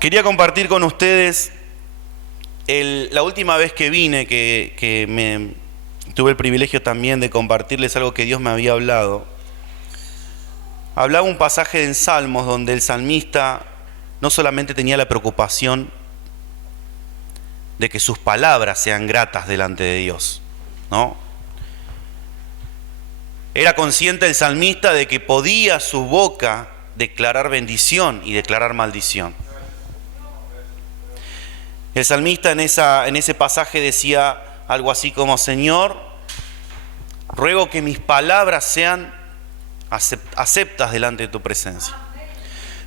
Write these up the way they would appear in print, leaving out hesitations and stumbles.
Quería compartir con ustedes la última vez que vine, tuve el privilegio también de compartirles algo que Dios me había hablado. Hablaba un pasaje en Salmos donde el salmista no solamente tenía la preocupación de que sus palabras sean gratas delante de Dios, ¿no? Era consciente el salmista de que podía su boca declarar bendición y declarar maldición. El salmista en ese pasaje decía algo así como: Señor, ruego que mis palabras sean aceptas delante de tu presencia.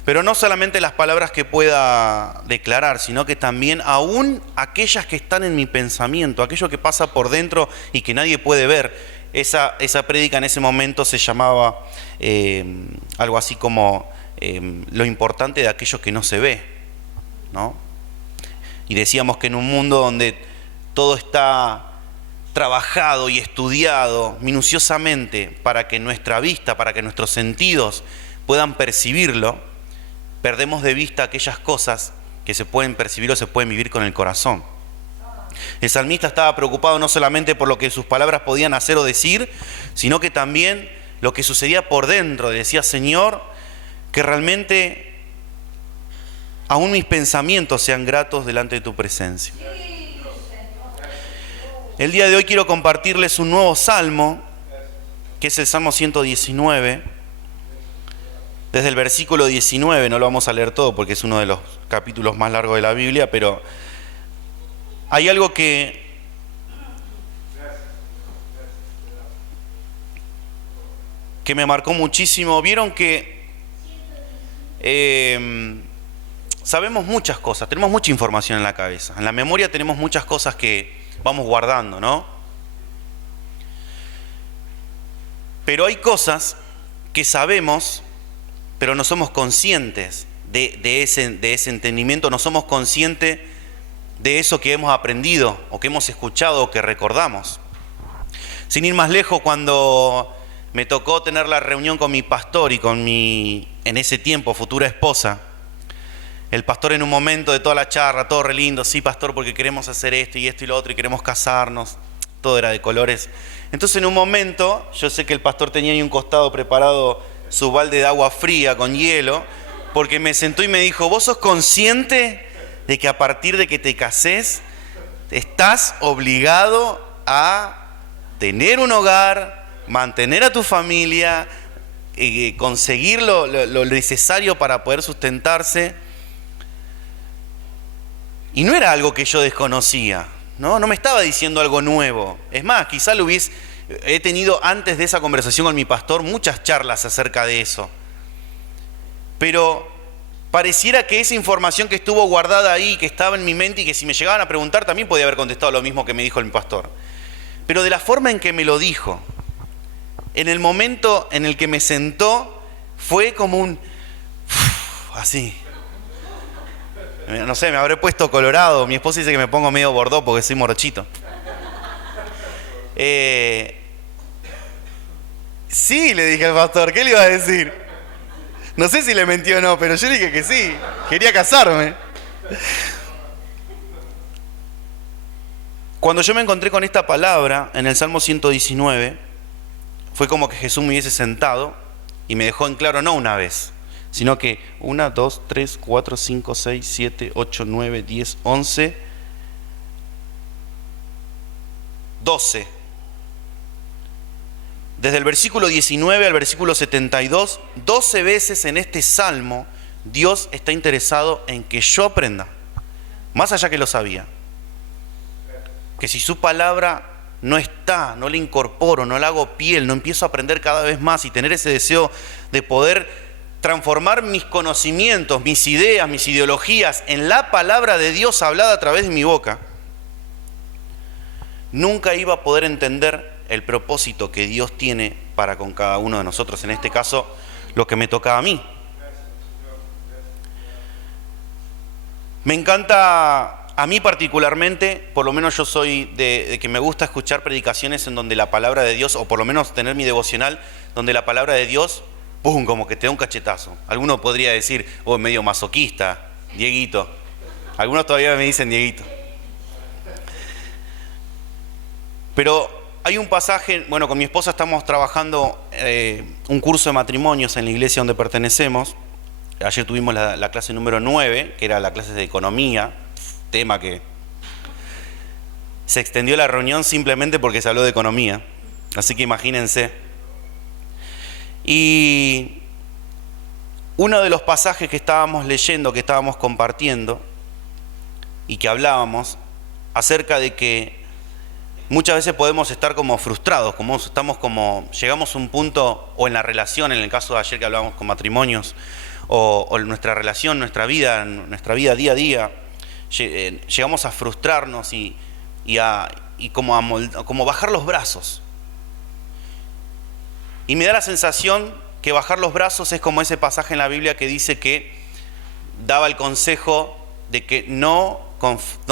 Pero no solamente las palabras que pueda declarar, sino que también aún aquellas que están en mi pensamiento, aquello que pasa por dentro y que nadie puede ver. Esa prédica en ese momento se llamaba algo así como lo importante de aquello que no se ve, ¿no? Y decíamos que en un mundo donde todo está trabajado y estudiado minuciosamente para que nuestra vista, para que nuestros sentidos puedan percibirlo, perdemos de vista aquellas cosas que se pueden percibir o se pueden vivir con el corazón. El salmista estaba preocupado no solamente por lo que sus palabras podían hacer o decir, sino que también lo que sucedía por dentro. Decía: Señor, que realmente aún mis pensamientos sean gratos delante de tu presencia. El día de hoy quiero compartirles un nuevo salmo, que es el Salmo 119. Desde el versículo 19, no lo vamos a leer todo porque es uno de los capítulos más largos de la Biblia, pero hay algo que me marcó muchísimo. Vieron que sabemos muchas cosas, tenemos mucha información en la cabeza. En la memoria tenemos muchas cosas que vamos guardando, ¿no? Pero hay cosas que sabemos, pero no somos conscientes de ese entendimiento, no somos conscientes de eso que hemos aprendido o que hemos escuchado o que recordamos. Sin ir más lejos, cuando me tocó tener la reunión con mi pastor y con mi, en ese tiempo, futura esposa, el pastor en un momento de toda la charla, todo re lindo: sí, pastor, porque queremos hacer esto y lo otro y queremos casarnos. Todo era de colores. Entonces, en un momento, yo sé que el pastor tenía ahí un costado preparado su balde de agua fría con hielo, porque me sentó y me dijo: ¿vos sos consciente de que a partir de que te cases estás obligado a tener un hogar, mantener a tu familia, conseguir lo necesario para poder sustentarse? Y no era algo que yo desconocía, ¿no? No me estaba diciendo algo nuevo. Es más, quizá he tenido antes de esa conversación con mi pastor muchas charlas acerca de eso. Pero pareciera que esa información que estuvo guardada ahí, que estaba en mi mente y que si me llegaban a preguntar también podía haber contestado lo mismo que me dijo mi pastor. Pero de la forma en que me lo dijo, en el momento en el que me sentó, fue como un así. No sé, me habré puesto colorado. Mi esposa dice que me pongo medio bordó porque soy morochito. Sí, le dije al pastor, ¿qué le iba a decir? No sé si le mentió o no, pero yo le dije que sí. Quería casarme. Cuando yo me encontré con esta palabra en el Salmo 119, fue como que Jesús me hubiese sentado y me dejó en claro no una vez, sino que 1, 2, 3, 4, 5, 6, 7, 8, 9, 10, 11, 12. Desde el versículo 19 al versículo 72, 12 veces en este salmo, Dios está interesado en que yo aprenda, más allá que lo sabía, que si su palabra no está, no la incorporo, no la hago piel, no empiezo a aprender cada vez más y tener ese deseo de poder transformar mis conocimientos, mis ideas, mis ideologías en la palabra de Dios hablada a través de mi boca, nunca iba a poder entender el propósito que Dios tiene para con cada uno de nosotros, en este caso, lo que me tocaba a mí. Me encanta, a mí particularmente, por lo menos yo soy de que me gusta escuchar predicaciones en donde la palabra de Dios, o por lo menos tener mi devocional, donde la palabra de Dios, ¡pum!, como que te da un cachetazo. Alguno podría decir, oh, medio masoquista, Dieguito. Algunos todavía me dicen Dieguito. Pero hay un pasaje, bueno, con mi esposa estamos trabajando un curso de matrimonios en la iglesia donde pertenecemos. Ayer tuvimos la clase número 9, que era la clase de economía, tema que se extendió la reunión simplemente porque se habló de economía. Así que imagínense. Y uno de los pasajes que estábamos leyendo, que estábamos compartiendo y que hablábamos acerca de que muchas veces podemos estar como frustrados, llegamos a un punto, o en la relación, en el caso de ayer que hablábamos con matrimonios, o en nuestra relación, nuestra vida día a día, llegamos a frustrarnos y como bajar los brazos. Y me da la sensación que bajar los brazos es como ese pasaje en la Biblia que dice que daba el consejo de que no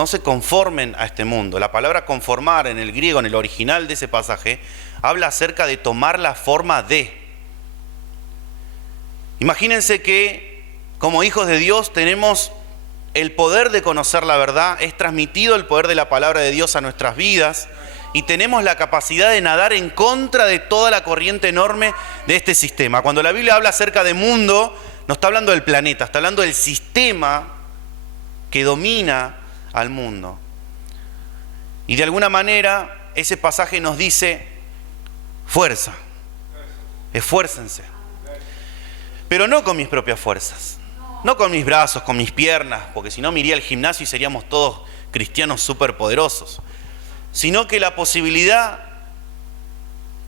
se conformen a este mundo. La palabra conformar en el griego, en el original de ese pasaje, habla acerca de tomar la forma de. Imagínense que como hijos de Dios tenemos el poder de conocer la verdad, es transmitido el poder de la palabra de Dios a nuestras vidas y tenemos la capacidad de nadar en contra de toda la corriente enorme de este sistema. Cuando la Biblia habla acerca de mundo, no está hablando del planeta, está hablando del sistema que domina al mundo. Y de alguna manera ese pasaje nos dice: fuerza, esfuércense. Pero no con mis propias fuerzas, no con mis brazos, con mis piernas, porque si no me iría al gimnasio y seríamos todos cristianos superpoderosos, sino que la posibilidad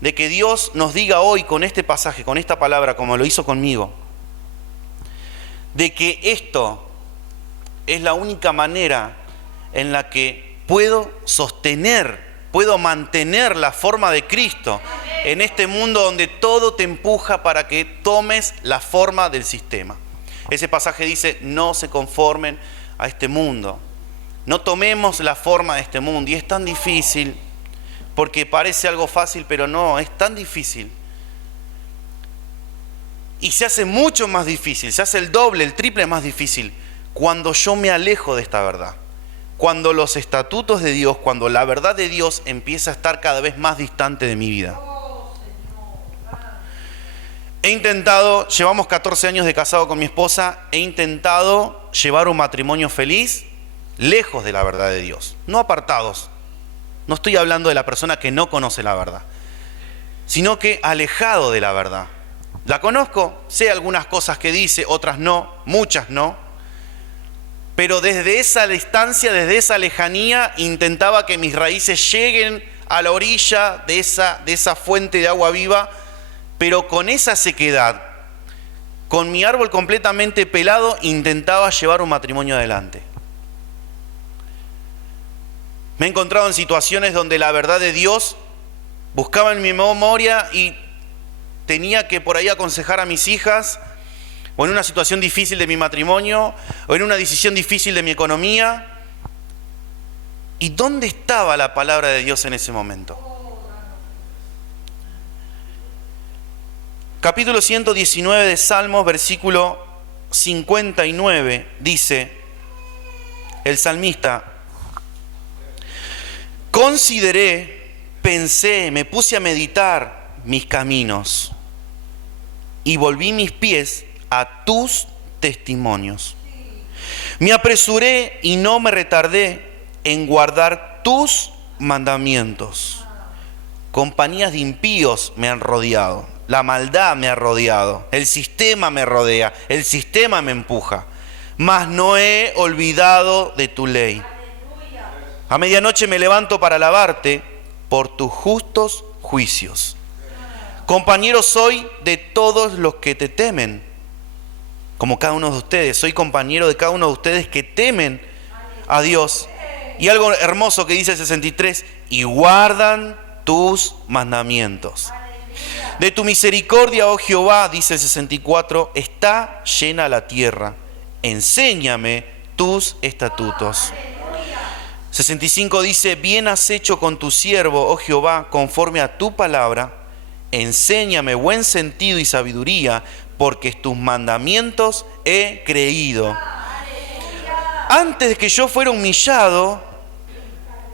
de que Dios nos diga hoy con este pasaje, con esta palabra, como lo hizo conmigo, de que esto es la única manera en la que puedo mantener la forma de Cristo en este mundo donde todo te empuja para que tomes la forma del sistema. Ese pasaje dice: no se conformen a este mundo, no tomemos la forma de este mundo. Y es tan difícil, porque parece algo fácil, pero no, es tan difícil. Y se hace mucho más difícil, se hace el doble, el triple más difícil cuando yo me alejo de esta verdad. Cuando los estatutos de Dios, cuando la verdad de Dios empieza a estar cada vez más distante de mi vida. Llevamos 14 años de casado con mi esposa, he intentado llevar un matrimonio feliz lejos de la verdad de Dios, no apartados. No estoy hablando de la persona que no conoce la verdad, sino que alejado de la verdad. La conozco, sé algunas cosas que dice, otras no, muchas no, pero desde esa distancia, desde esa lejanía, intentaba que mis raíces lleguen a la orilla de esa fuente de agua viva, pero con esa sequedad, con mi árbol completamente pelado, intentaba llevar un matrimonio adelante. Me he encontrado en situaciones donde la verdad de Dios buscaba en mi memoria y tenía que por ahí aconsejar a mis hijas, o en una situación difícil de mi matrimonio, o en una decisión difícil de mi economía. ¿Y dónde estaba la palabra de Dios en ese momento? Capítulo 119 de Salmos, versículo 59, dice el salmista: consideré, pensé, me puse a meditar mis caminos y volví mis pies a tus testimonios. Me apresuré y no me retardé en guardar tus mandamientos. Compañías de impíos me han rodeado, la maldad me ha rodeado, el sistema me rodea, el sistema me empuja, mas no he olvidado de tu ley. A medianoche me levanto para alabarte por tus justos juicios. Compañero soy de todos los que te temen, como cada uno de ustedes. Soy compañero de cada uno de ustedes que temen a Dios. Y algo hermoso que dice el 63, y guardan tus mandamientos. De tu misericordia, oh Jehová, dice el 64, está llena la tierra. Enséñame tus estatutos. 65 dice, bien has hecho con tu siervo, oh Jehová, conforme a tu palabra. Enséñame buen sentido y sabiduría, porque tus mandamientos he creído. Antes de que yo fuera humillado,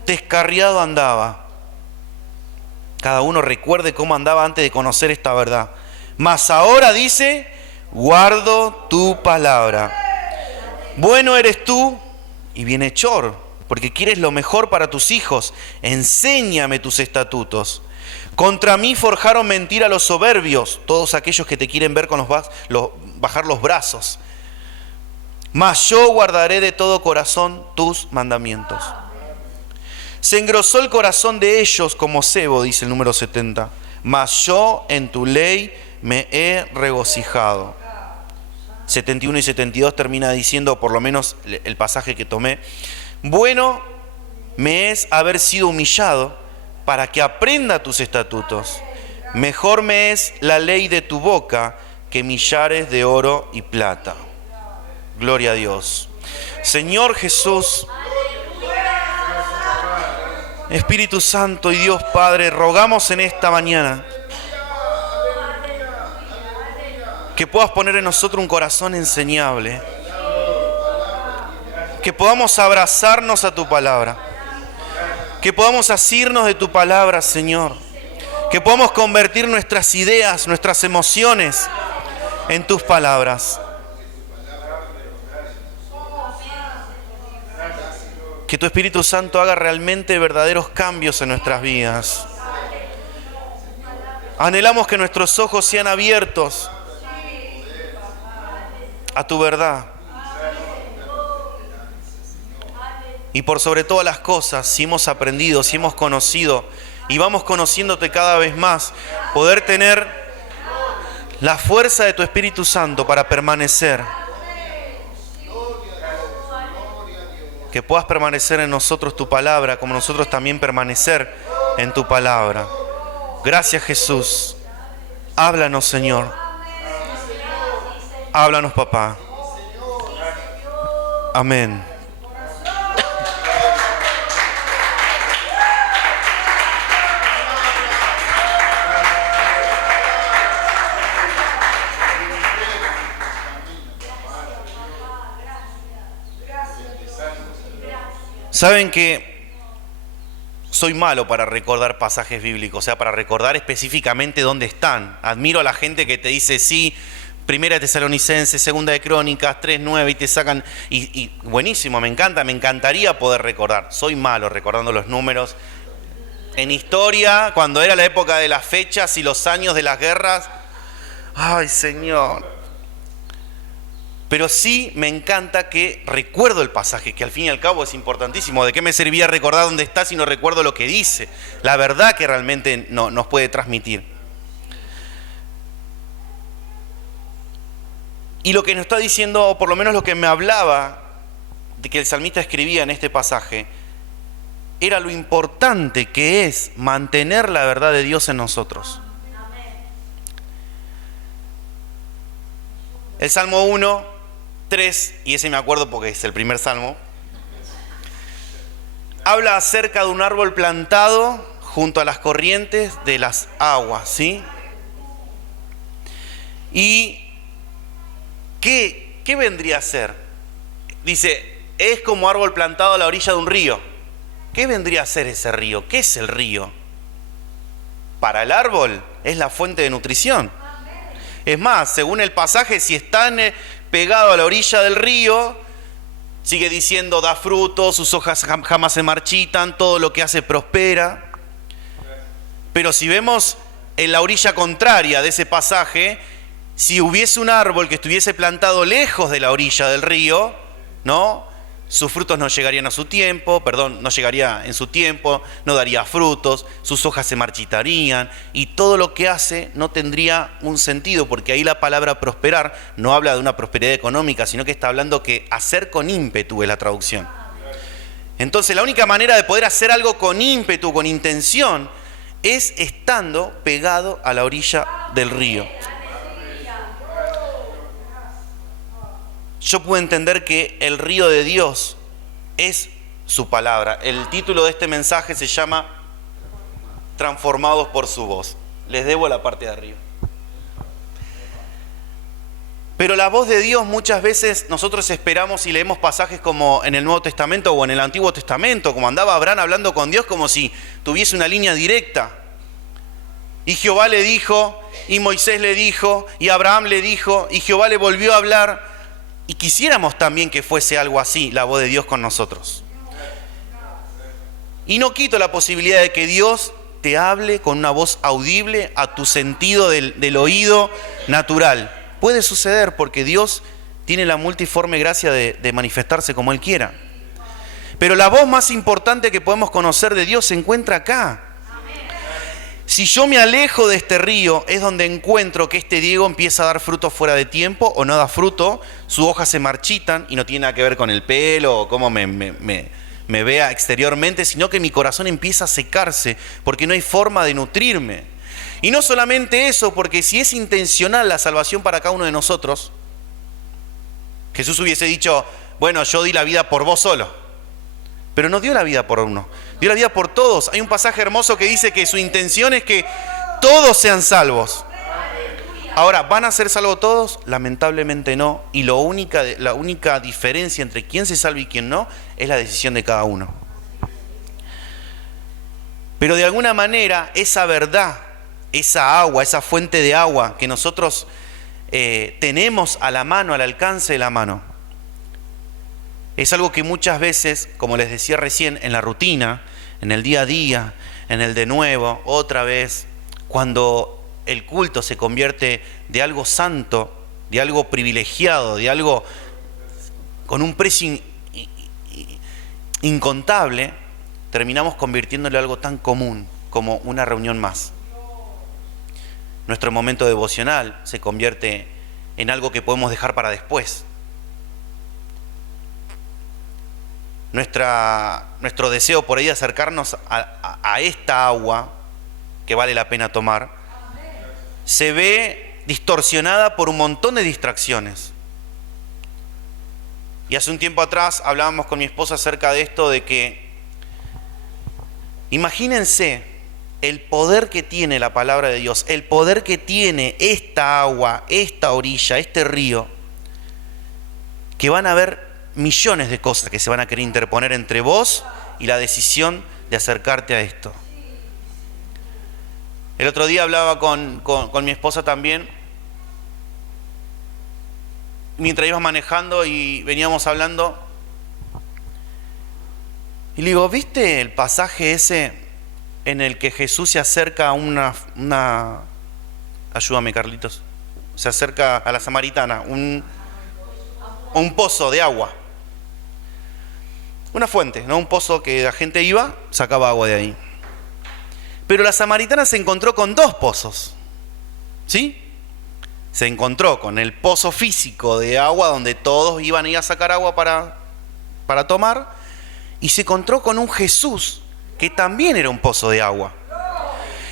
descarriado andaba. Cada uno recuerde cómo andaba antes de conocer esta verdad. Mas ahora dice, guardo tu palabra. Bueno eres tú y bienhechor, porque quieres lo mejor para tus hijos. Enséñame tus estatutos. Contra mí forjaron mentira los soberbios, todos aquellos que te quieren ver con bajar los brazos. Mas yo guardaré de todo corazón tus mandamientos. Se engrosó el corazón de ellos como cebo, dice el número 70. Mas yo en tu ley me he regocijado. 71 y 72 termina diciendo, por lo menos el pasaje que tomé, bueno me es haber sido humillado para que aprenda tus estatutos. Mejor me es la ley de tu boca que millares de oro y plata. Gloria a Dios. Señor Jesús, Espíritu Santo y Dios Padre, rogamos en esta mañana que puedas poner en nosotros un corazón enseñable, que podamos abrazarnos a tu palabra, que podamos asirnos de tu palabra, Señor, que podamos convertir nuestras ideas, nuestras emociones en tus palabras. Que tu Espíritu Santo haga realmente verdaderos cambios en nuestras vidas. Anhelamos que nuestros ojos sean abiertos a tu verdad. Y por sobre todas las cosas, si hemos aprendido, si hemos conocido y vamos conociéndote cada vez más, poder tener la fuerza de tu Espíritu Santo para permanecer. Que puedas permanecer en nosotros tu palabra, como nosotros también permanecer en tu palabra. Gracias, Jesús. Háblanos, Señor. Háblanos, papá. Amén. Saben que soy malo para recordar pasajes bíblicos, o sea, para recordar específicamente dónde están. Admiro a la gente que te dice, sí, Primera de Tesalonicenses, Segunda de Crónicas, 3:9, y te sacan, y buenísimo, me encanta, me encantaría poder recordar. Soy malo recordando los números. En historia, cuando era la época de las fechas y los años de las guerras, ay, Señor. Pero sí me encanta que recuerdo el pasaje, que al fin y al cabo es importantísimo. ¿De qué me servía recordar dónde está si no recuerdo lo que dice? La verdad que realmente nos puede transmitir. Y lo que nos está diciendo, o por lo menos lo que me hablaba de que el salmista escribía en este pasaje, era lo importante que es mantener la verdad de Dios en nosotros. El Salmo 1, 3, y ese me acuerdo porque es el primer salmo, habla acerca de un árbol plantado junto a las corrientes de las aguas, ¿sí? ¿Y qué vendría a ser? Dice, es como árbol plantado a la orilla de un río. ¿Qué vendría a ser ese río? ¿Qué es el río? Para el árbol es la fuente de nutrición. Es más, según el pasaje, si están pegado a la orilla del río, sigue diciendo, da fruto, sus hojas jamás se marchitan, todo lo que hace prospera. Pero si vemos en la orilla contraria de ese pasaje, si hubiese un árbol que estuviese plantado lejos de la orilla del río, ¿no? Sus frutos no llegarían a su tiempo, no llegaría en su tiempo, no daría frutos, sus hojas se marchitarían y todo lo que hace no tendría un sentido, porque ahí la palabra prosperar no habla de una prosperidad económica, sino que está hablando que hacer con ímpetu es la traducción. Entonces la única manera de poder hacer algo con ímpetu, con intención, es estando pegado a la orilla del río. Yo puedo entender que el río de Dios es su palabra. El título de este mensaje se llama Transformados por su voz. Les debo la parte de arriba. Pero la voz de Dios muchas veces nosotros esperamos y leemos pasajes como en el Nuevo Testamento o en el Antiguo Testamento, como andaba Abraham hablando con Dios como si tuviese una línea directa. Y Jehová le dijo, y Moisés le dijo, y Abraham le dijo, y Jehová le volvió a hablar. Y quisiéramos también que fuese algo así, la voz de Dios con nosotros. Y no quito la posibilidad de que Dios te hable con una voz audible a tu sentido del oído natural. Puede suceder porque Dios tiene la multiforme gracia de manifestarse como Él quiera. Pero la voz más importante que podemos conocer de Dios se encuentra acá. Si yo me alejo de este río, es donde encuentro que este Diego empieza a dar fruto fuera de tiempo o no da fruto, sus hojas se marchitan y no tiene nada que ver con el pelo o cómo me vea exteriormente, sino que mi corazón empieza a secarse porque no hay forma de nutrirme. Y no solamente eso, porque si es intencional la salvación para cada uno de nosotros, Jesús hubiese dicho, bueno, yo di la vida por vos solo, pero no dio la vida por uno, dio la vida por todos. Hay un pasaje hermoso que dice que su intención es que todos sean salvos. Ahora, ¿van a ser salvos todos? Lamentablemente no, y la única diferencia entre quién se salva y quién no es la decisión de cada uno. Pero de alguna manera esa verdad, esa agua, esa fuente de agua que nosotros tenemos a la mano, al alcance de la mano, es algo que muchas veces, como les decía recién, en la rutina, en el día a día, en el de nuevo, otra vez, cuando el culto se convierte de algo santo, de algo privilegiado, de algo con un precio incontable, terminamos convirtiéndolo en algo tan común como una reunión más. Nuestro momento devocional se convierte en algo que podemos dejar para después. Nuestro deseo por ahí de acercarnos a esta agua que vale la pena tomar se ve distorsionada por un montón de distracciones. Y hace un tiempo atrás hablábamos con mi esposa acerca de esto, de que imagínense el poder que tiene la palabra de Dios, el poder que tiene esta agua, esta orilla, este río, que van a haber millones de cosas que se van a querer interponer entre vos y la decisión de acercarte a esto. El otro día hablaba con mi esposa también, mientras iba manejando y veníamos hablando, y le digo, ¿viste el pasaje ese en el que Jesús se acerca a una ayúdame Carlitos, se acerca a la samaritana, un pozo de agua, una fuente, ¿no? Un pozo que la gente iba, sacaba agua de ahí. Pero la samaritana se encontró con dos pozos, ¿sí? Se encontró con el pozo físico de agua donde todos iban a ir a sacar agua para tomar, y se encontró con un Jesús que también era un pozo de agua.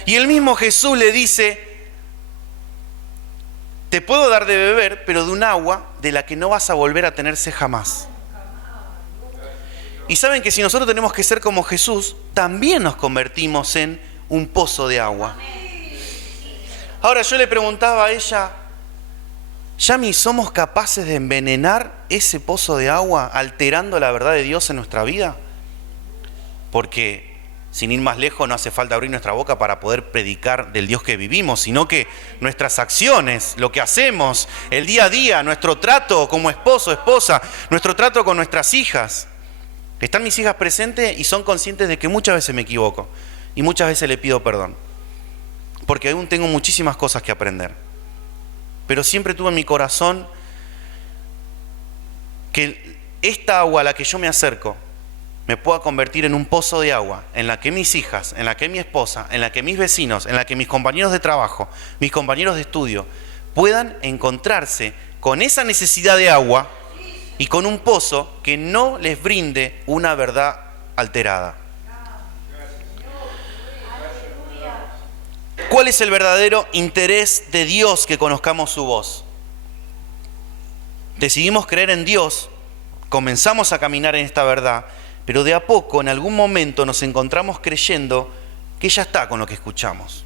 Y el mismo Jesús le dice, te puedo dar de beber, pero de un agua de la que no vas a volver a tener sed jamás. Y saben que si nosotros tenemos que ser como Jesús, también nos convertimos en un pozo de agua. Ahora yo le preguntaba a ella, Yami, ¿somos capaces de envenenar ese pozo de agua alterando la verdad de Dios en nuestra vida? Porque sin ir más lejos, no hace falta abrir nuestra boca para poder predicar del Dios que vivimos, sino que nuestras acciones, lo que hacemos, el día a día, nuestro trato como esposo, esposa, nuestro trato con nuestras hijas. Están mis hijas presentes y son conscientes de que muchas veces me equivoco y muchas veces le pido perdón, porque aún tengo muchísimas cosas que aprender. Pero siempre tuve en mi corazón que esta agua a la que yo me acerco me pueda convertir en un pozo de agua, en la que mis hijas, en la que mi esposa, en la que mis vecinos, en la que mis compañeros de trabajo, mis compañeros de estudio, puedan encontrarse con esa necesidad de agua y con un pozo que no les brinde una verdad alterada. ¿Cuál es el verdadero interés de Dios que conozcamos su voz? Decidimos creer en Dios, comenzamos a caminar en esta verdad, pero de a poco, en algún momento, nos encontramos creyendo que ya está con lo que escuchamos.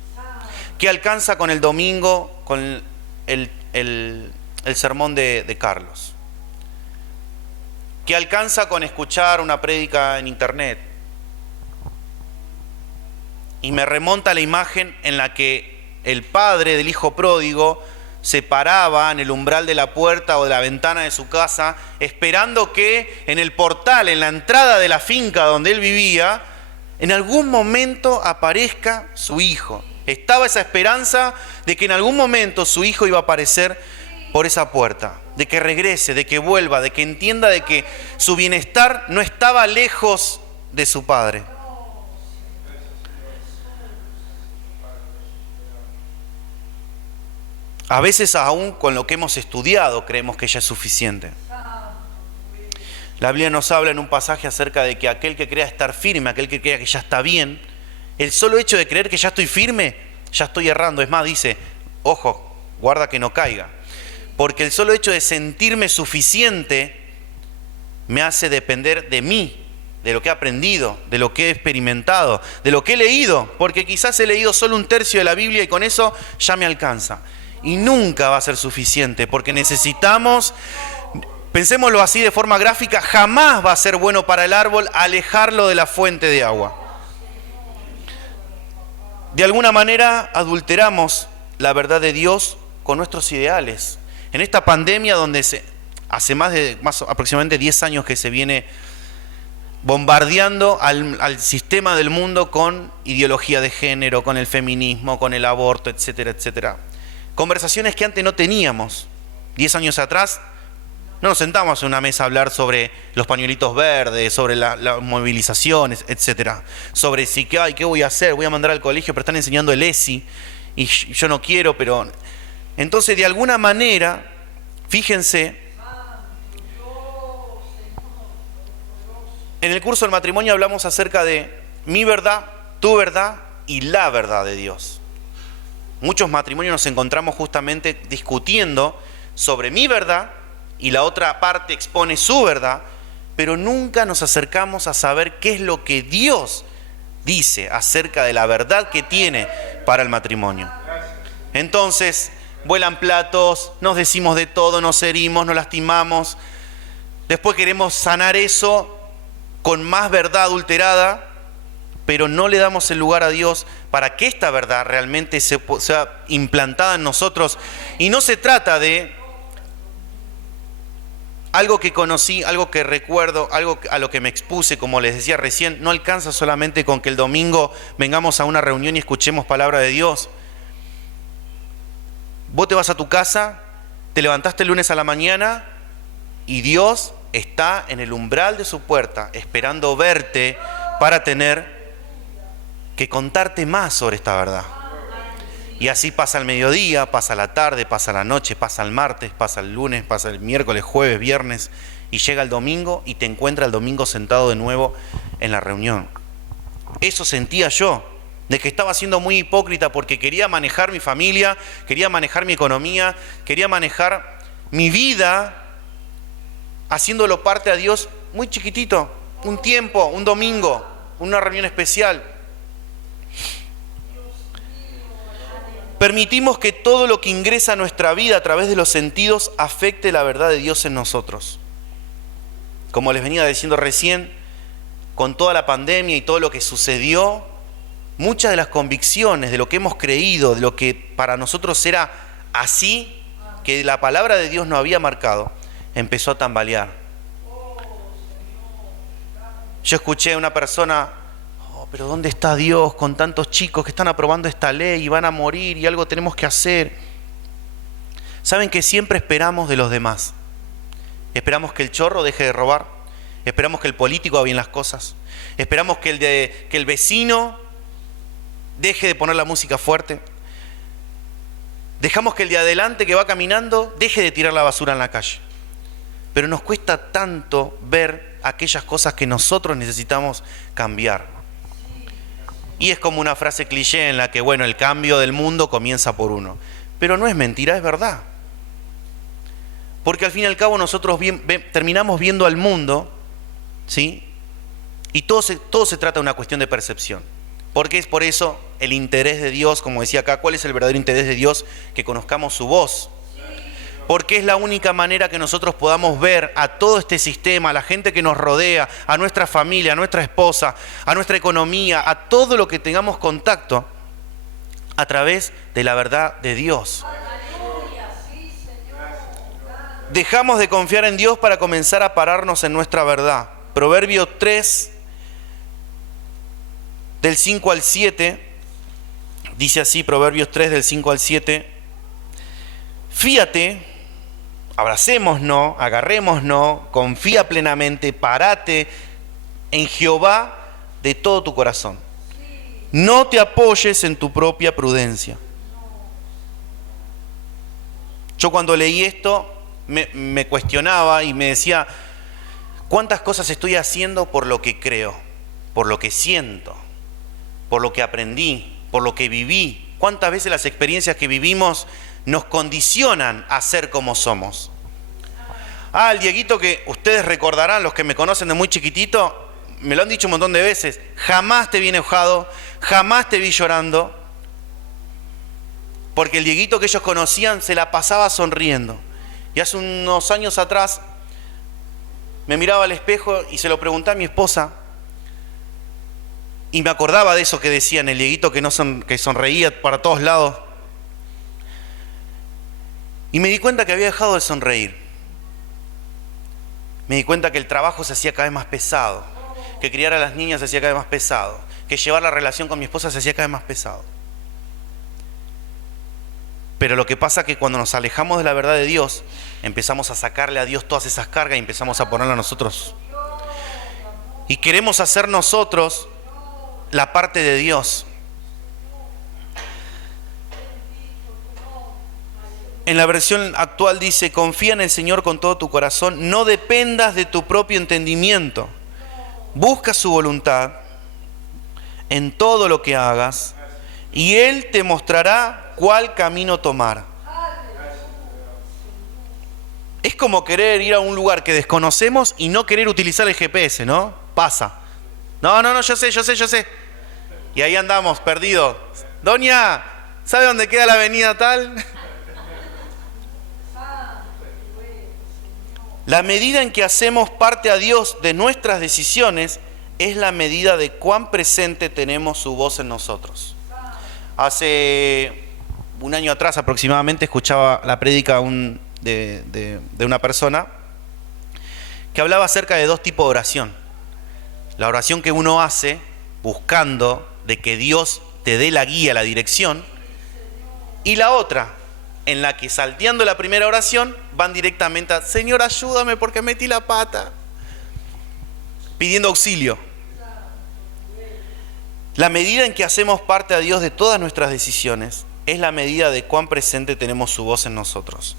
Que alcanza con el domingo, con el el sermón de Carlos, que alcanza con escuchar una prédica en internet y me remonta a la imagen en la que el padre del hijo pródigo se paraba en el umbral de la puerta o de la ventana de su casa, esperando que en el portal, en la entrada de la finca donde él vivía, en algún momento aparezca su hijo. Estaba esa esperanza de que en algún momento su hijo iba a aparecer por esa puerta, de que regrese, de que vuelva, de que entienda de que su bienestar no estaba lejos de su padre. A veces aún con lo que hemos estudiado creemos que ya es suficiente. La Biblia nos habla en un pasaje acerca de que aquel que crea estar firme, aquel que crea que ya está bien, el solo hecho de creer que ya estoy firme, ya estoy errando. Es más, dice, ojo, guarda que no caiga. Porque el solo hecho de sentirme suficiente me hace depender de mí, de lo que he aprendido, de lo que he experimentado, de lo que he leído. Porque quizás he leído solo un tercio de la Biblia y con eso ya me alcanza. Y nunca va a ser suficiente, porque necesitamos, pensémoslo así de forma gráfica, jamás va a ser bueno para el árbol alejarlo de la fuente de agua. De alguna manera adulteramos la verdad de Dios con nuestros ideales. En esta pandemia donde hace más aproximadamente 10 años que se viene bombardeando al sistema del mundo con ideología de género, con el feminismo, con el aborto, etcétera, etcétera. Conversaciones que antes no teníamos. 10 años atrás no nos sentamos en una mesa a hablar sobre los pañuelitos verdes, sobre las movilizaciones, etcétera. Sobre si qué voy a hacer, voy a mandar al colegio, pero están enseñando el ESI y yo no quiero, pero... Entonces, de alguna manera, fíjense, en el curso del matrimonio hablamos acerca de mi verdad, tu verdad y la verdad de Dios. Muchos matrimonios nos encontramos justamente discutiendo sobre mi verdad y la otra parte expone su verdad, pero nunca nos acercamos a saber qué es lo que Dios dice acerca de la verdad que tiene para el matrimonio. Entonces, vuelan platos, nos decimos de todo, nos herimos, nos lastimamos. Después queremos sanar eso con más verdad adulterada, pero no le damos el lugar a Dios para que esta verdad realmente sea implantada en nosotros. Y no se trata de algo que conocí, algo que recuerdo, algo a lo que me expuse, como les decía recién. No alcanza solamente con que el domingo vengamos a una reunión y escuchemos palabra de Dios. Vos te vas a tu casa, te levantaste el lunes a la mañana y Dios está en el umbral de su puerta esperando verte para tener que contarte más sobre esta verdad. Y así pasa el mediodía, pasa la tarde, pasa la noche, pasa el martes, pasa el lunes, pasa el miércoles, jueves, viernes, y llega el domingo y te encuentra el domingo sentado de nuevo en la reunión. Eso sentía yo, de que estaba siendo muy hipócrita porque quería manejar mi familia, quería manejar mi economía, quería manejar mi vida, haciéndolo parte a Dios muy chiquitito, un tiempo, un domingo, una reunión especial. Permitimos que todo lo que ingresa a nuestra vida a través de los sentidos afecte la verdad de Dios en nosotros. Como les venía diciendo recién, con toda la pandemia y todo lo que sucedió, muchas de las convicciones de lo que hemos creído, de lo que para nosotros era así, que la palabra de Dios nos había marcado, empezó a tambalear. Yo escuché a una persona: pero ¿dónde está Dios con tantos chicos que están aprobando esta ley y van a morir y algo tenemos que hacer? Saben que siempre esperamos de los demás. Esperamos que el chorro deje de robar, esperamos que el político haga bien las cosas, esperamos que el vecino deje de poner la música fuerte, dejamos que el de adelante que va caminando deje de tirar la basura en la calle. Pero nos cuesta tanto ver aquellas cosas que nosotros necesitamos cambiar. Y es como una frase cliché en la que, bueno, el cambio del mundo comienza por uno. Pero no es mentira, es verdad. Porque al fin y al cabo nosotros terminamos viendo al mundo, ¿sí? Y todo se trata de una cuestión de percepción. Porque es por eso el interés de Dios, como decía acá, ¿cuál es el verdadero interés de Dios? Que conozcamos su voz. Porque es la única manera que nosotros podamos ver a todo este sistema, a la gente que nos rodea, a nuestra familia, a nuestra esposa, a nuestra economía, a todo lo que tengamos contacto a través de la verdad de Dios. Dejamos de confiar en Dios para comenzar a pararnos en nuestra verdad. Proverbio 3, del 5 al 7, dice así, Proverbios 3, del 5 al 7, fíate, abracémonos, agarrémonos, confía plenamente, parate en Jehová de todo tu corazón. No te apoyes en tu propia prudencia. Yo cuando leí esto me cuestionaba y me decía, ¿cuántas cosas estoy haciendo por lo que creo, por lo que siento, por lo que aprendí, por lo que viví? ¿Cuántas veces las experiencias que vivimos nos condicionan a ser como somos? El Dieguito que ustedes recordarán, los que me conocen de muy chiquitito, me lo han dicho un montón de veces, jamás te vi enojado, jamás te vi llorando, porque el Dieguito que ellos conocían se la pasaba sonriendo. Y hace unos años atrás me miraba al espejo y se lo pregunté a mi esposa y me acordaba de eso que decían, el Dieguito que sonreía para todos lados. Y me di cuenta que había dejado de sonreír. Me di cuenta que el trabajo se hacía cada vez más pesado, que criar a las niñas se hacía cada vez más pesado, que llevar la relación con mi esposa se hacía cada vez más pesado. Pero lo que pasa es que cuando nos alejamos de la verdad de Dios, empezamos a sacarle a Dios todas esas cargas y empezamos a ponerlas a nosotros. Y queremos hacer nosotros la parte de Dios. En la versión actual dice, confía en el Señor con todo tu corazón, no dependas de tu propio entendimiento. Busca su voluntad en todo lo que hagas y Él te mostrará cuál camino tomar. Es como querer ir a un lugar que desconocemos y no querer utilizar el GPS, ¿no? Pasa. No, yo sé. Y ahí andamos, perdidos. Doña, ¿sabe dónde queda la avenida tal? La medida en que hacemos parte a Dios de nuestras decisiones es la medida de cuán presente tenemos su voz en nosotros. Hace un año atrás aproximadamente escuchaba la prédica de una persona que hablaba acerca de dos tipos de oración. La oración que uno hace buscando de que Dios te dé la guía, la dirección, y la otra en la que salteando la primera oración van directamente a Señor, ayúdame porque metí la pata, pidiendo auxilio. La medida en que hacemos parte a Dios de todas nuestras decisiones es la medida de cuán presente tenemos su voz en nosotros.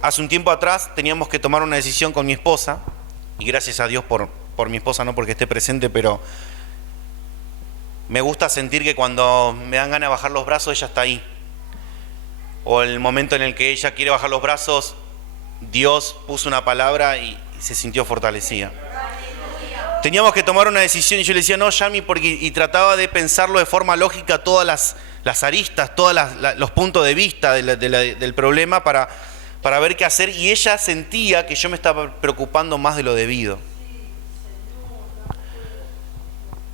Hace un tiempo atrás teníamos que tomar una decisión con mi esposa, y gracias a Dios por mi esposa, no porque esté presente, pero me gusta sentir que cuando me dan ganas de bajar los brazos, ella está ahí. O el momento en el que ella quiere bajar los brazos, Dios puso una palabra y se sintió fortalecida. Teníamos que tomar una decisión y yo le decía, no, Yami, y trataba de pensarlo de forma lógica, todas las aristas, todos los puntos de vista del problema para ver qué hacer, y ella sentía que yo me estaba preocupando más de lo debido.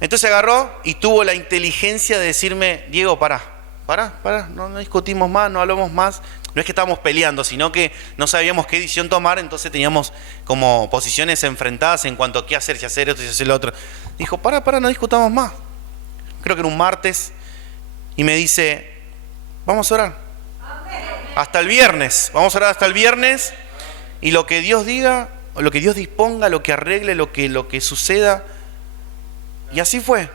Entonces agarró y tuvo la inteligencia de decirme, Diego, pará, no discutimos más, no hablamos más. No es que estábamos peleando, sino que no sabíamos qué decisión tomar, entonces teníamos como posiciones enfrentadas en cuanto a qué hacer, si hacer esto, si hacer lo otro. Dijo, pará, no discutamos más. Creo que era un martes, y me dice, vamos a orar. Hasta el viernes, vamos a orar hasta el viernes, y lo que Dios diga, o lo que Dios disponga, lo que arregle, lo que suceda. Y así fue.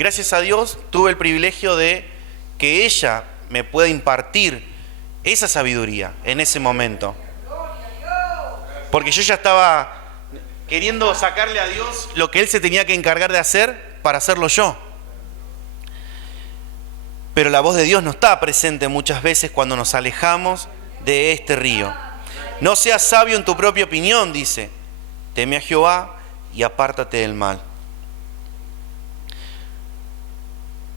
Gracias a Dios tuve el privilegio de que ella me pueda impartir esa sabiduría en ese momento. Porque yo ya estaba queriendo sacarle a Dios lo que Él se tenía que encargar de hacer para hacerlo yo. Pero la voz de Dios no está presente muchas veces cuando nos alejamos de este río. No seas sabio en tu propia opinión, dice. Teme a Jehová y apártate del mal.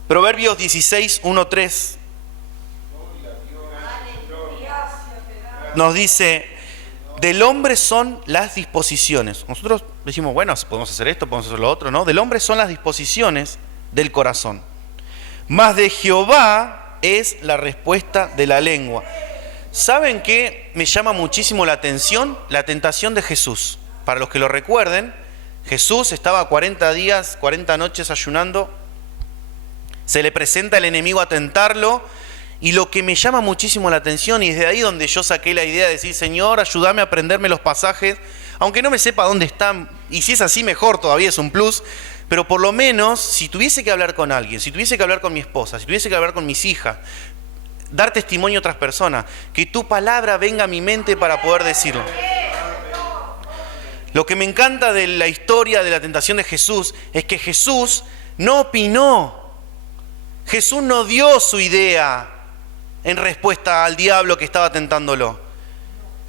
Proverbios 16, 1, 3 nos dice, del hombre son las disposiciones. Nosotros decimos, bueno, podemos hacer esto, podemos hacer lo otro, ¿no? Del hombre son las disposiciones del corazón. Mas de Jehová es la respuesta de la lengua. ¿Saben qué me llama muchísimo la atención? La tentación de Jesús. Para los que lo recuerden, Jesús estaba 40 días, 40 noches ayunando. Se le presenta el enemigo a tentarlo. Y lo que me llama muchísimo la atención, y es de ahí donde yo saqué la idea de decir, Señor, ayúdame a aprenderme los pasajes, aunque no me sepa dónde están, y si es así mejor, todavía es un plus, pero por lo menos, si tuviese que hablar con alguien, si tuviese que hablar con mi esposa, si tuviese que hablar con mis hijas, dar testimonio a otras personas, que tu palabra venga a mi mente para poder decirlo. Lo que me encanta de la historia de la tentación de Jesús es que Jesús no opinó, Jesús no dio su idea en respuesta al diablo que estaba tentándolo.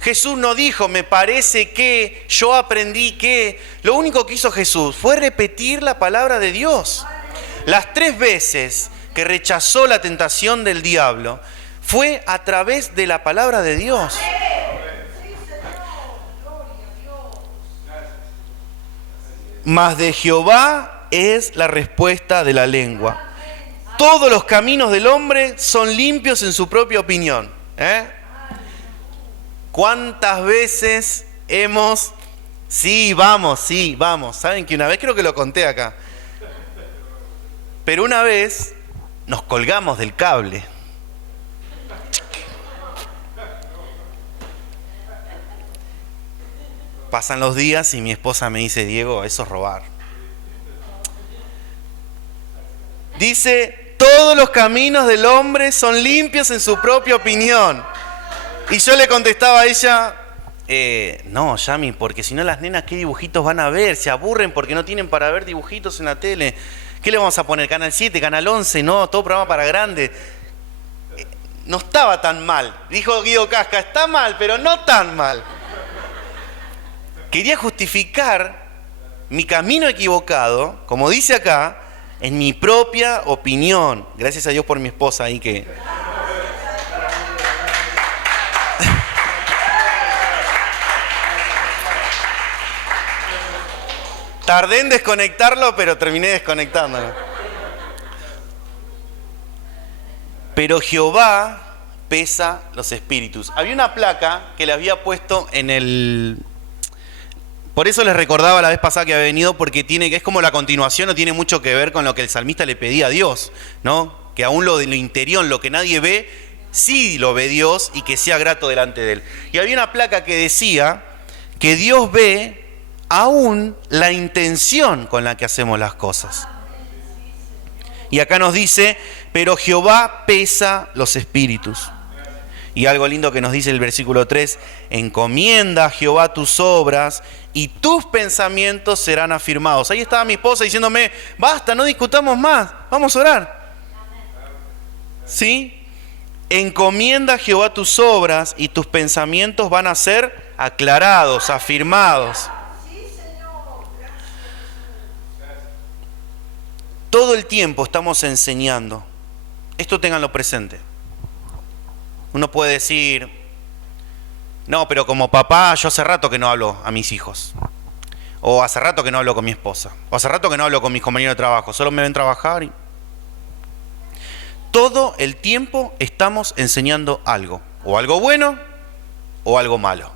Jesús no dijo, me parece que, yo aprendí que. Lo único que hizo Jesús fue repetir la palabra de Dios. Las 3 veces que rechazó la tentación del diablo fue a través de la palabra de Dios. Mas de Jehová es la respuesta de la lengua. Todos los caminos del hombre son limpios en su propia opinión. ¿Cuántas veces hemos... Sí, vamos. ¿Saben que una vez, creo que lo conté acá, pero una vez nos colgamos del cable? Pasan los días y mi esposa me dice, Diego, eso es robar. Dice, todos los caminos del hombre son limpios en su propia opinión. Y yo le contestaba a ella, no, Yami, porque si no las nenas, ¿qué dibujitos van a ver? Se aburren porque no tienen para ver dibujitos en la tele. ¿Qué le vamos a poner? ¿Canal 7, Canal 11? No, todo programa para grandes. No estaba tan mal. Dijo Guido Casca, está mal, pero no tan mal. Quería justificar mi camino equivocado, como dice acá, en mi propia opinión. Gracias a Dios por mi esposa ahí que... Tardé en desconectarlo, pero terminé desconectándolo. Pero Jehová pesa los espíritus. Había una placa que le había puesto en el... Por eso les recordaba la vez pasada que había venido, porque es como la continuación, no tiene mucho que ver con lo que el salmista le pedía a Dios, ¿no? Que aún lo de lo interior, lo que nadie ve, sí lo ve Dios y que sea grato delante de él. Y había una placa que decía que Dios ve aún la intención con la que hacemos las cosas. Y acá nos dice, pero Jehová pesa los espíritus. Y algo lindo que nos dice el versículo 3, encomienda a Jehová tus obras y tus pensamientos serán afirmados. Ahí estaba mi esposa diciéndome, basta, no discutamos más, vamos a orar. ¿Sí? Encomienda a Jehová tus obras y tus pensamientos van a ser aclarados, afirmados. Todo el tiempo estamos enseñando. Esto ténganlo presente. Uno puede decir, no, pero como papá yo hace rato que no hablo a mis hijos. O hace rato que no hablo con mi esposa. O hace rato que no hablo con mis compañeros de trabajo. Solo me ven trabajar. Todo el tiempo estamos enseñando algo. O algo bueno o algo malo.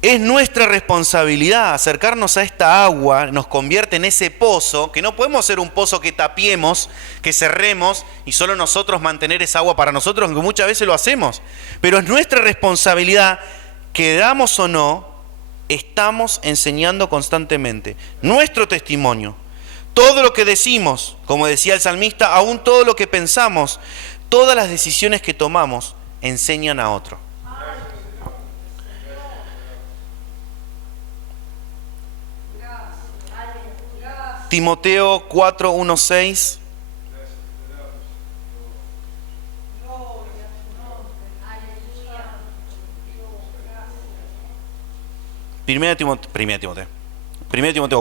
Es nuestra responsabilidad acercarnos a esta agua, nos convierte en ese pozo, que no podemos ser un pozo que tapiemos, que cerremos y solo nosotros mantener esa agua para nosotros, aunque muchas veces lo hacemos. Pero es nuestra responsabilidad, queramos o no, estamos enseñando constantemente. Nuestro testimonio, todo lo que decimos, como decía el salmista, aún todo lo que pensamos, todas las decisiones que tomamos, enseñan a otro. Timoteo 4:1-6. Primera Timoteo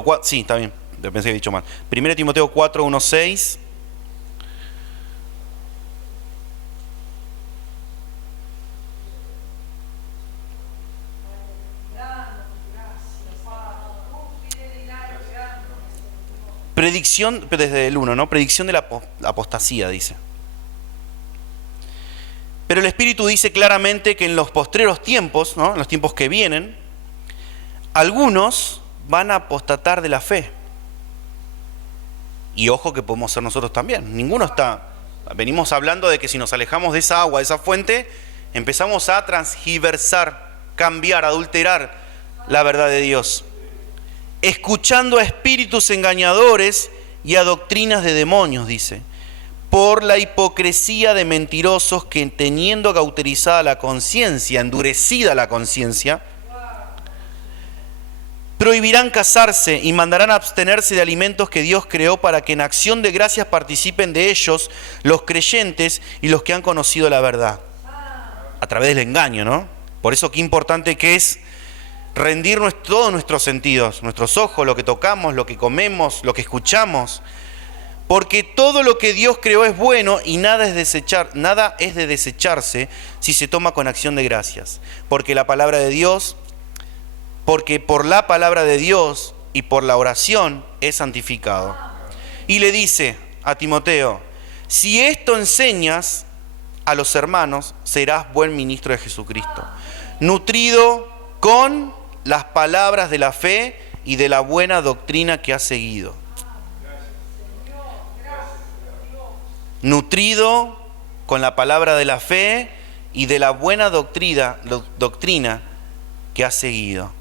4, sí, está bien, pensé que he dicho mal. Primera Timoteo 4:1-6. Predicción, desde el 1, ¿no? Predicción de la apostasía, dice. Pero el Espíritu dice claramente que en los postreros tiempos, ¿no? En los tiempos que vienen, algunos van a apostatar de la fe. Y ojo que podemos ser nosotros también. Venimos hablando de que si nos alejamos de esa agua, de esa fuente, empezamos a transgiversar, cambiar, adulterar la verdad de Dios. Escuchando a espíritus engañadores y a doctrinas de demonios, dice, por la hipocresía de mentirosos que teniendo cauterizada la conciencia, endurecida la conciencia, prohibirán casarse y mandarán abstenerse de alimentos que Dios creó para que en acción de gracias participen de ellos los creyentes y los que han conocido la verdad. A través del engaño, ¿no? Por eso qué importante que es rendir todos nuestros sentidos, nuestros ojos, lo que tocamos, lo que comemos, lo que escuchamos. Porque todo lo que Dios creó es bueno y nada es de desecharse si se toma con acción de gracias. Porque por la palabra de Dios y por la oración es santificado. Y le dice a Timoteo, si esto enseñas a los hermanos, serás buen ministro de Jesucristo, nutrido con las palabras de la fe y de la buena doctrina que has seguido. Nutrido con la palabra de la fe y de la buena doctrina que has seguido.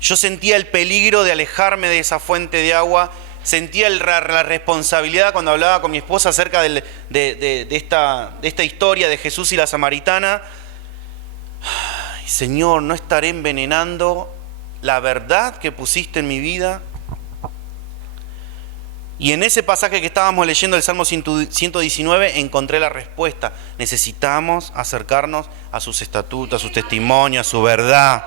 Yo sentía el peligro de alejarme de esa fuente de agua, sentía la responsabilidad cuando hablaba con mi esposa acerca de esta historia de Jesús y la samaritana. Ay, Señor, ¿no estaré envenenando la verdad que pusiste en mi vida? Y en ese pasaje que estábamos leyendo, el Salmo 119, encontré la respuesta. Necesitamos acercarnos a sus estatutos, a sus testimonios, a su verdad.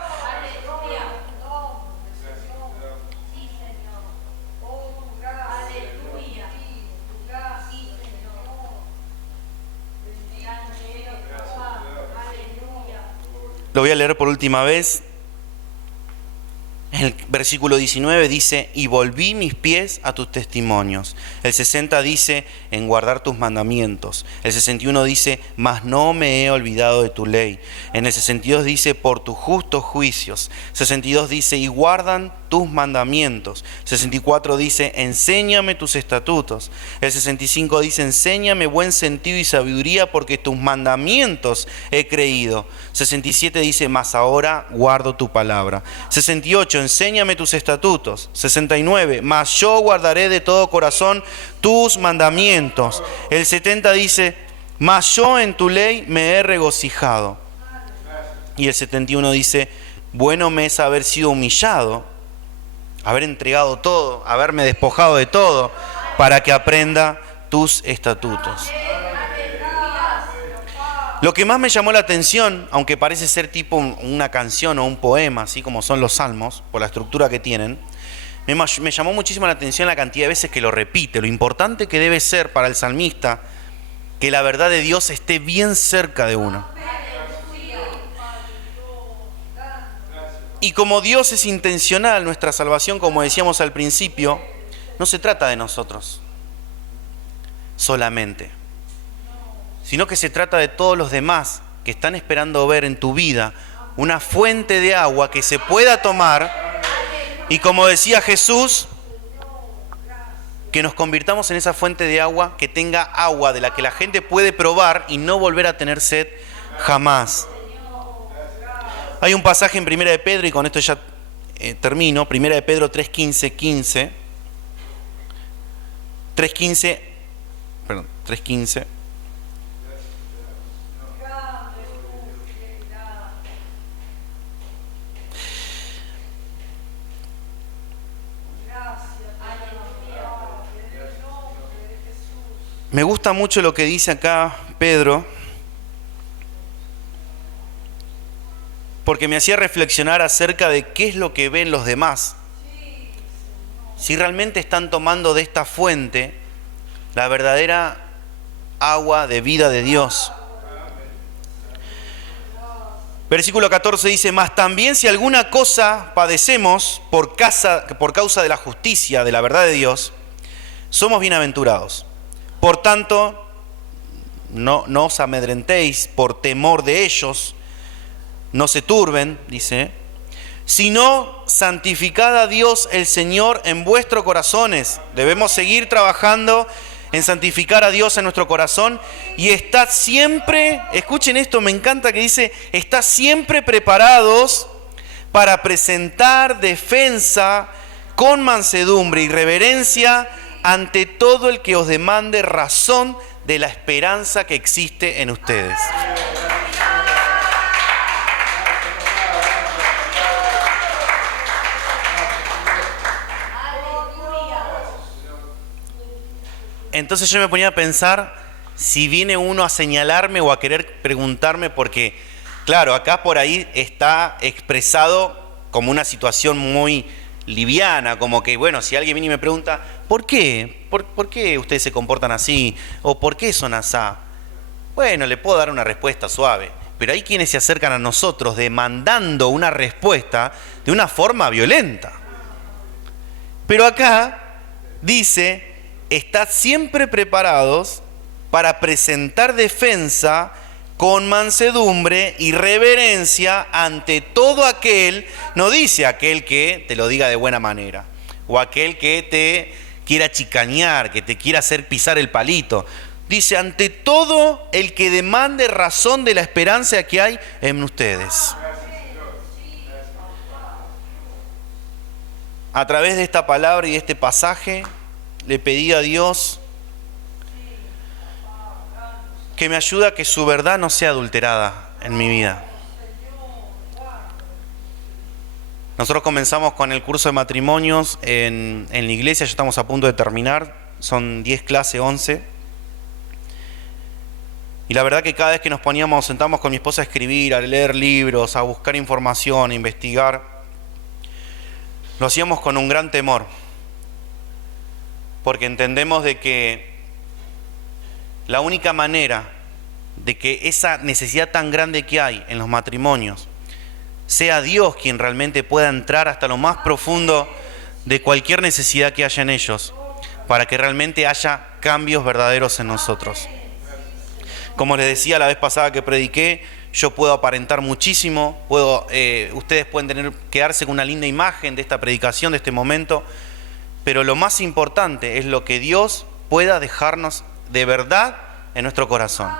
Lo voy a leer por última vez. El versículo 19 dice, y volví mis pies a tus testimonios. El 60 dice, en guardar tus mandamientos. El 61 dice, mas no me he olvidado de tu ley. En el 62 dice, por tus justos juicios. 62 dice, y guardan tus mandamientos. 64 dice, enséñame tus estatutos. El 65 dice, enséñame buen sentido y sabiduría, porque tus mandamientos he creído. 67 dice, mas ahora guardo tu palabra. 68, enséñame tus estatutos. 69, mas yo guardaré de todo corazón tus mandamientos. El 70 dice, mas yo en tu ley me he regocijado. Y el 71 dice, bueno me es haber sido humillado, haber entregado todo, haberme despojado de todo, para que aprenda tus estatutos. Lo que más me llamó la atención, aunque parece ser tipo una canción o un poema, así como son los salmos, por la estructura que tienen, me llamó muchísimo la atención la cantidad de veces que lo repite, lo importante que debe ser para el salmista que la verdad de Dios esté bien cerca de uno. Y como Dios es intencional, nuestra salvación, como decíamos al principio, no se trata de nosotros solamente, sino que se trata de todos los demás que están esperando ver en tu vida una fuente de agua que se pueda tomar y, como decía Jesús, que nos convirtamos en esa fuente de agua que tenga agua de la que la gente puede probar y no volver a tener sed jamás. Hay un pasaje en Primera de Pedro, y con esto ya termino, Primera de Pedro 3:15, 3:15. Me gusta mucho lo que dice acá Pedro, porque me hacía reflexionar acerca de qué es lo que ven los demás. Si realmente están tomando de esta fuente la verdadera agua de vida de Dios. Versículo 14 dice, mas también si alguna cosa padecemos por causa de la justicia, de la verdad de Dios, somos bienaventurados. Por tanto, no os amedrentéis por temor de ellos, no se turben, dice, sino santificad a Dios el Señor en vuestros corazones. Debemos seguir trabajando en santificar a Dios en nuestro corazón y estad siempre, escuchen esto, me encanta que dice, estad siempre preparados para presentar defensa con mansedumbre y reverencia ante todo el que os demande razón de la esperanza que existe en ustedes. Entonces yo me ponía a pensar si viene uno a señalarme o a querer preguntarme, porque claro, acá por ahí está expresado como una situación muy liviana, como que bueno, si alguien viene y me pregunta, ¿por qué? ¿Por qué ustedes se comportan así? ¿O por qué son asá? Bueno, le puedo dar una respuesta suave, pero hay quienes se acercan a nosotros demandando una respuesta de una forma violenta. Pero acá dice, estad siempre preparados para presentar defensa con mansedumbre y reverencia ante todo aquel, no dice aquel que te lo diga de buena manera, o aquel que te quiera chicañar, que te quiera hacer pisar el palito. Dice, ante todo el que demande razón de la esperanza que hay en ustedes. A través de esta palabra y de este pasaje, le pedí a Dios que me ayude a que su verdad no sea adulterada en mi vida. Nosotros comenzamos con el curso de matrimonios en la iglesia, ya estamos a punto de terminar, son 10 clases, 11. Y la verdad que cada vez que nos sentamos con mi esposa a escribir, a leer libros, a buscar información, a investigar, lo hacíamos con un gran temor. Porque entendemos de que la única manera de que esa necesidad tan grande que hay en los matrimonios sea Dios quien realmente pueda entrar hasta lo más profundo de cualquier necesidad que haya en ellos, para que realmente haya cambios verdaderos en nosotros. Como les decía la vez pasada que prediqué, yo puedo aparentar muchísimo, ustedes pueden quedarse con una linda imagen de esta predicación, de este momento, pero lo más importante es lo que Dios pueda dejarnos de verdad en nuestro corazón.